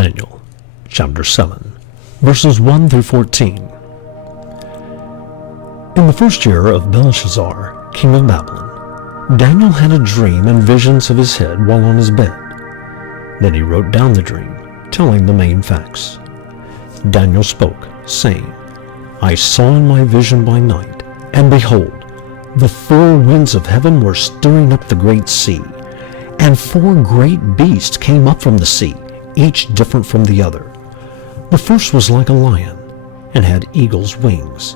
Daniel, chapter 7, verses 1 through 14. In the first year of Belshazzar, king of Babylon, Daniel had a dream and visions of his head while on his bed. Then he wrote down the dream, telling the main facts. Daniel spoke, saying, I saw in my vision by night, and behold, the four winds of heaven were stirring up the great sea, and four great beasts came up from the sea, each different from the other. The first was like a lion, and had eagle's wings.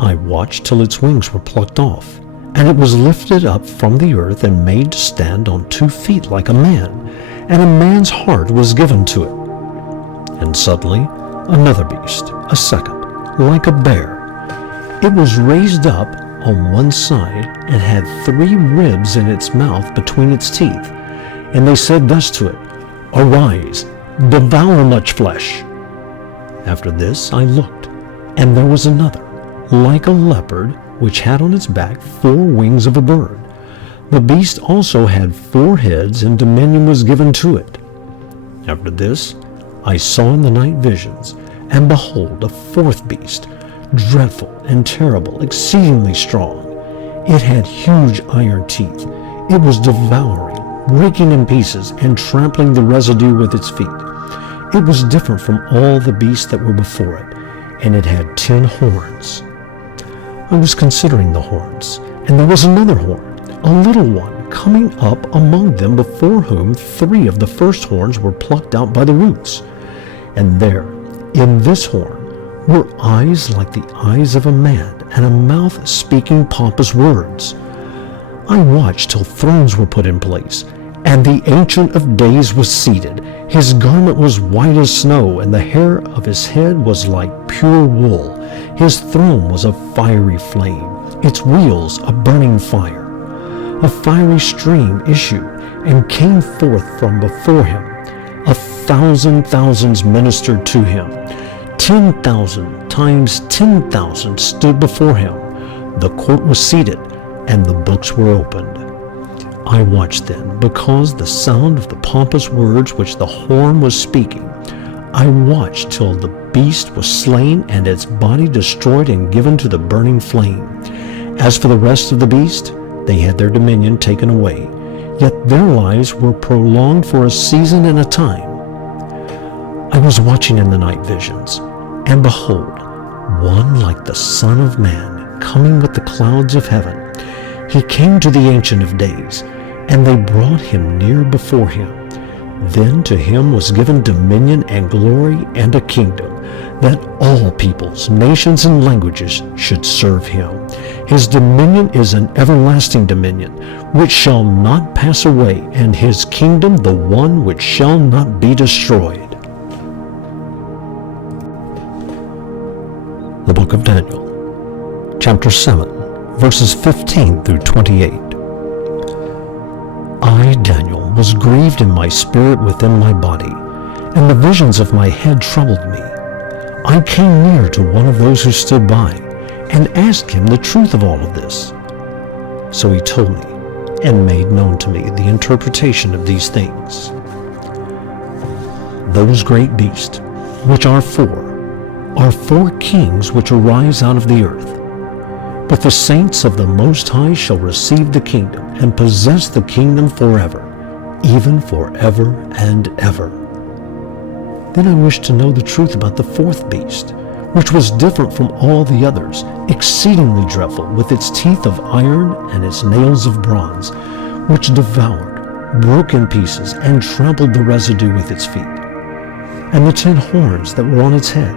I watched till its wings were plucked off, and it was lifted up from the earth and made to stand on 2 feet like a man, and a man's heart was given to it. And suddenly another beast, a second, like a bear. It was raised up on one side, and had 3 ribs in its mouth between its teeth. And they said thus to it, Arise, devour much flesh. After this I looked, and there was another, like a leopard, which had on its back 4 wings of a bird. The beast also had 4 heads, and dominion was given to it. After this I saw in the night visions, and behold, a 4th beast, dreadful and terrible, exceedingly strong. It had huge iron teeth. It was devouring, breaking in pieces, and trampling the residue with its feet. It was different from all the beasts that were before it, and it had 10 horns. I was considering the horns, and there was another horn, a little one, coming up among them, before whom 3 of the first horns were plucked out by the roots. And there, in this horn, were eyes like the eyes of a man, and a mouth speaking pompous words. I watched till thrones were put in place, and the Ancient of Days was seated. His garment was white as snow, and the hair of his head was like pure wool. His throne was a fiery flame, its wheels a burning fire. A fiery stream issued and came forth from before him. 1,000 thousands ministered to him. 10,000 times 10,000 stood before him. The court was seated, and the books were opened. I watched then, because the sound of the pompous words which the horn was speaking. I watched till the beast was slain, and its body destroyed and given to the burning flame. As for the rest of the beast, they had their dominion taken away, yet their lives were prolonged for a season and a time. I was watching in the night visions, and behold, one like the Son of Man, coming with the clouds of heaven. He came to the Ancient of Days, and they brought him near before him. Then to him was given dominion and glory and a kingdom, that all peoples, nations, and languages should serve him. His dominion is an everlasting dominion, which shall not pass away, and his kingdom the one which shall not be destroyed. The Book of Daniel, chapter 7, verses 15 through 28. I, Daniel, was grieved in my spirit within my body, and the visions of my head troubled me. I came near to one of those who stood by, and asked him the truth of all of this. So he told me, and made known to me the interpretation of these things. Those great beasts, which are 4 kings which arise out of the earth. But the saints of the Most High shall receive the kingdom, and possess the kingdom forever, even forever and ever. Then I wished to know the truth about the 4th beast, which was different from all the others, exceedingly dreadful, with its teeth of iron and its nails of bronze, which devoured, broke in pieces, and trampled the residue with its feet. And the 10 horns that were on its head,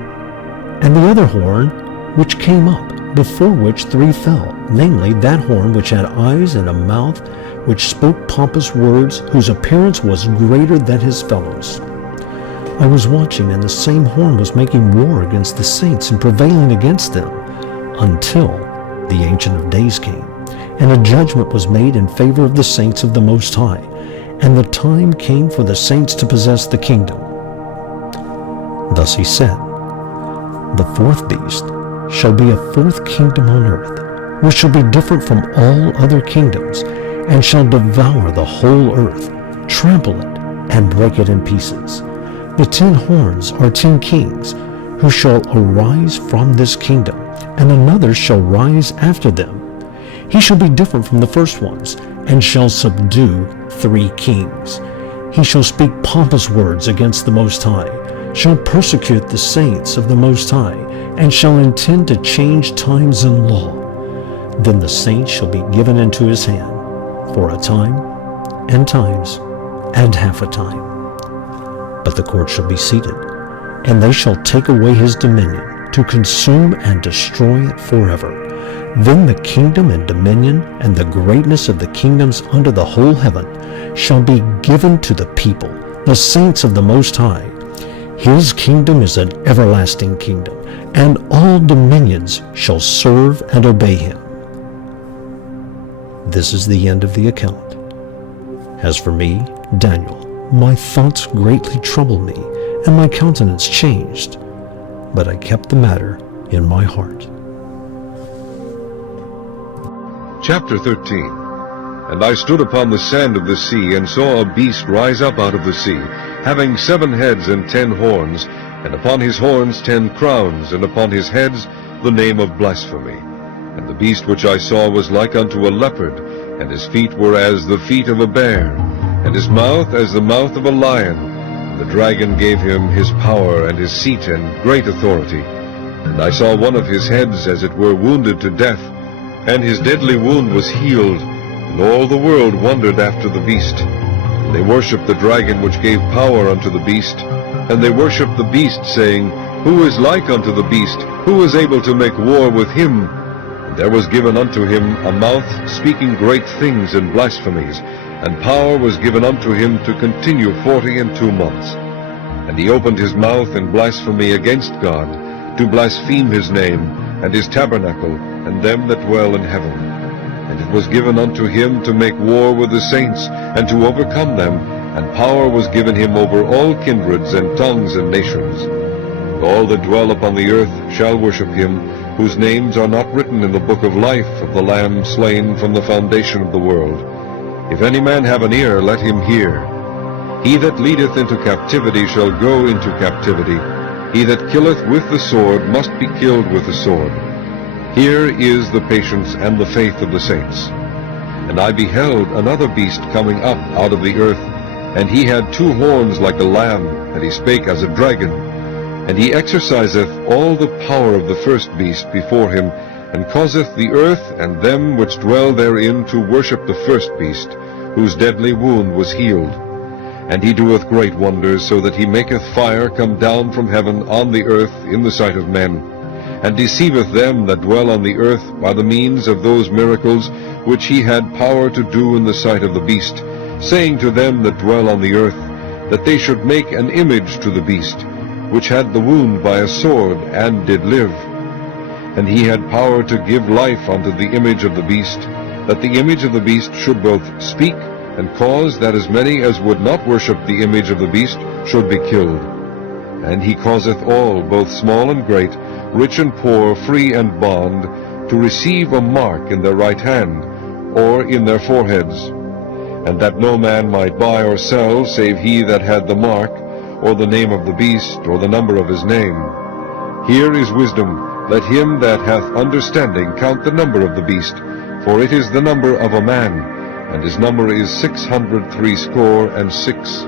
and the other horn which came up, before which 3 fell, namely that horn which had eyes and a mouth, which spoke pompous words, whose appearance was greater than his fellows. I was watching, and the same horn was making war against the saints and prevailing against them, until the Ancient of Days came, and a judgment was made in favor of the saints of the Most High, and the time came for the saints to possess the kingdom. Thus he said, The 4th beast shall be a 4th kingdom on earth, which shall be different from all other kingdoms, and shall devour the whole earth, trample it, and break it in pieces. The 10 horns are 10 kings, who shall arise from this kingdom, and another shall rise after them. He shall be different from the first ones, and shall subdue 3 kings. He shall speak pompous words against the Most High, shall persecute the saints of the Most High, and shall intend to change times and law. Then the saints shall be given into his hand, for a time, and times, and half a time. But the court shall be seated, and they shall take away his dominion, to consume and destroy it forever. Then the kingdom and dominion and the greatness of the kingdoms under the whole heaven shall be given to the people, the saints of the Most High. His kingdom is an everlasting kingdom, and all dominions shall serve and obey him. This is the end of the account. As for me, Daniel, my thoughts greatly troubled me, and my countenance changed, but I kept the matter in my heart. Chapter 13. And I stood upon the sand of the sea, and saw a beast rise up out of the sea, having 7 heads and 10 horns, and upon his horns 10 crowns, and upon his heads the name of blasphemy. And the beast which I saw was like unto a leopard, and his feet were as the feet of a bear, and his mouth as the mouth of a lion. And the dragon gave him his power, and his seat, and great authority. And I saw one of his heads as it were wounded to death, and his deadly wound was healed, and all the world wondered after the beast. And they worshipped the dragon which gave power unto the beast, and they worshipped the beast, saying, Who is like unto the beast? Who is able to make war with him? And there was given unto him a mouth speaking great things and blasphemies, and power was given unto him to continue 42 months. And he opened his mouth in blasphemy against God, to blaspheme his name, and his tabernacle, and them that dwell in heaven. And it was given unto him to make war with the saints, and to overcome them, and power was given him over all kindreds and tongues and nations. And all that dwell upon the earth shall worship him, whose names are not written in the book of life of the Lamb slain from the foundation of the world. If any man have an ear, let him hear. He that leadeth into captivity shall go into captivity. He that killeth with the sword must be killed with the sword. Here is the patience and the faith of the saints. And I beheld another beast coming up out of the earth, and he had 2 horns like a lamb, and he spake as a dragon. And he exerciseth all the power of the first beast before him, and causeth the earth and them which dwell therein to worship the first beast, whose deadly wound was healed. And he doeth great wonders, so that he maketh fire come down from heaven on the earth in the sight of men, and deceiveth them that dwell on the earth by the means of those miracles which he had power to do in the sight of the beast, saying to them that dwell on the earth, that they should make an image to the beast, which had the wound by a sword, and did live. And he had power to give life unto the image of the beast, that the image of the beast should both speak, and cause that as many as would not worship the image of the beast should be killed. And he causeth all, both small and great, rich and poor, free and bond, to receive a mark in their right hand, or in their foreheads, and that no man might buy or sell, save he that had the mark, or the name of the beast, or the number of his name. Here is wisdom. Let him that hath understanding count the number of the beast, for it is the number of a man, and his number is 666.